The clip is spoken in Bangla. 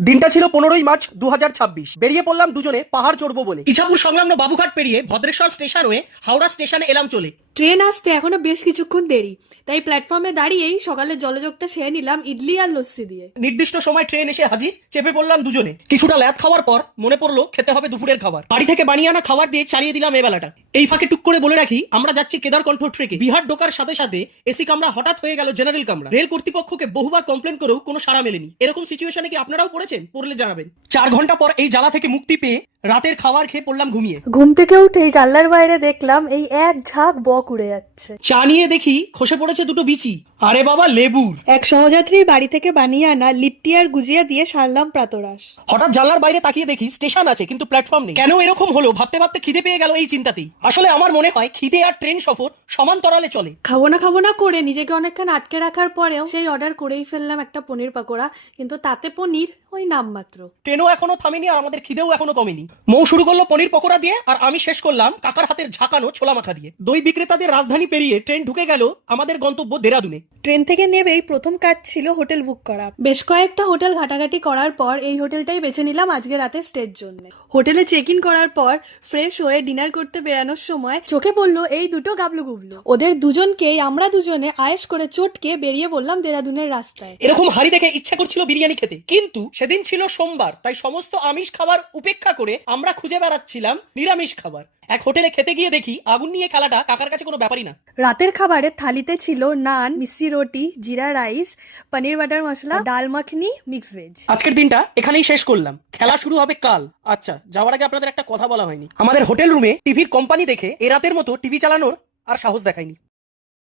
দিনটা ছিল 15ই মার্চ 2026। বেরিয়ে পড়লাম দুজনে পাহাড় চড়বো বলে। ইছাপুর সংলগ্ন বাবুঘাট পেরিয়ে ভদ্রেশ্বর স্টেশন হয়ে হাওড়া স্টেশনে এলাম চলে। ট্রেন আসতে এখনো বেশ কিছুক্ষণ দেরি, তাই প্ল্যাটফর্মে দাঁড়িয়েই সকালের জলযোগটা সেরে নিলাম ইডলি আর লস্যি দিয়ে। নির্দিষ্ট সময় ট্রেন এসে হাজির, চেপে পড়লাম দুজনে। কিছুটা ল্যাদ খাওয়ার পর মনে পড়লো খেতে হবে দুপুরের খাবার। বাড়ি থেকে বানিয়ে আনা খাবার দিয়ে চালিয়ে দিলাম এই বেলাটা। এই ফাঁকে টুক করে বলে রাখি, আমরা যাচ্ছি কেদারকণ্ঠ ট্রেকে। বিহার ঢোকার সাথে সাথে এসি কামরা হঠাৎ হয়ে গেল জেনারেল কামরা। রেল কর্তৃপক্ষকে বহুবার কমপ্লেন করেও কোনো সাড়া মেলেনি। এরকম সিচুয়েশনে কি আপনারাও পড়েছেন? পড়লে জানাবেন। 4 ঘন্টা পর এই জ্বালা থেকে মুক্তি পেয়ে রাতের খাবার খেয়ে পড়লাম ঘুমিয়ে। ঘুম থেকে উঠেই জানলার বাইরে দেখলাম এই এক ঝাঁক বক উড়ে যাচ্ছে। চা নিয়ে দেখি খসে পড়েছে দুটো বিচি। আরে বাবা, লেবুর। এক সহযাত্রীর বাড়ি থেকে বানিয়ে আনা লিট্টি আর গুজিয়া দিয়ে সারলাম প্রাতরাশ। হঠাৎ জানলার বাইরে তাকিয়ে দেখি স্টেশন আছে কিন্তু প্ল্যাটফর্ম নেই। কেন এরকম হলো ভাবতে ভাবতে খিদে পেয়ে গেল এই চিন্তাতেই। আসলে আমার মনে হয় খিদে আর ট্রেন সফর সমান্তরালে চলে। খাবো না করে নিজেকে অনেকক্ষণ আটকে রাখার পরেও সেই অর্ডার করেই ফেললাম একটা পনির পাকোড়া, কিন্তু তাতে পনির ওই নামমাত্র। ট্রেনও এখনো থামেনি আর আমাদের খিদেও এখনো কমেনি। মৌ শুরু করলো পনির পকোড়া দিয়ে আর আমি শেষ করলাম কাকার হাতের ঝাঁকানো ছোলা মাখা দিয়ে। দই বিক্রেতাদের রাজধানী পেরিয়ে ট্রেন ঢুকে গেল আমাদের গন্তব্য দেরাদুনে। ট্রেন থেকে নেবেই প্রথম কাজ ছিল হোটেল বুক করা। বেশ কয়েকটা হোটেল ঘাটাঘাটি করার পর এই হোটেলটাই বেছে নিলাম আজকে রাতে স্টের জন্য। হোটেলে চেক ইন করার পর ফ্রেশ হয়ে ডিনার করতে বেরানোর সময় চোখে পড়লো এই দুটো গাবলু গুবলু। ওদের দুজনকেই আমরা দুজনে আয়েশ করে চটকে বেরিয়ে পড়লাম দেরাদুনের রাস্তায়। এরকম হাড়ি দেখে ইচ্ছা করছিল বিরিয়ানি খেতে, কিন্তু সেদিন ছিল সোমবার, তাই সমস্ত আমিষ খাবার উপেক্ষা করে আমরা খুঁজে বেড়াচ্ছিলাম নিরামিষ খাবার। এক হোটেলে খেতে গিয়ে দেখি আগুন নিয়ে খেলাটা কাকার কাছে কোনো ব্যাপারই না। রাতের খাবারের থালিতে ছিল নান, মিষ্টি রুটি, জিরা রাইস, পনির বাটার মশলা, ডাল মাখনি, মিক্স ভেজ। আজকের দিনটা এখানেই শেষ করলাম। খেলা শুরু হবে কাল। আচ্ছা, যাওয়ার আগে আপনাদের একটা কথা বলা হয়নি। আমাদের হোটেল রুমে টিভির কোম্পানি দেখে এ রাতের মতো টিভি চালানোর আর সাহস দেখায়নি।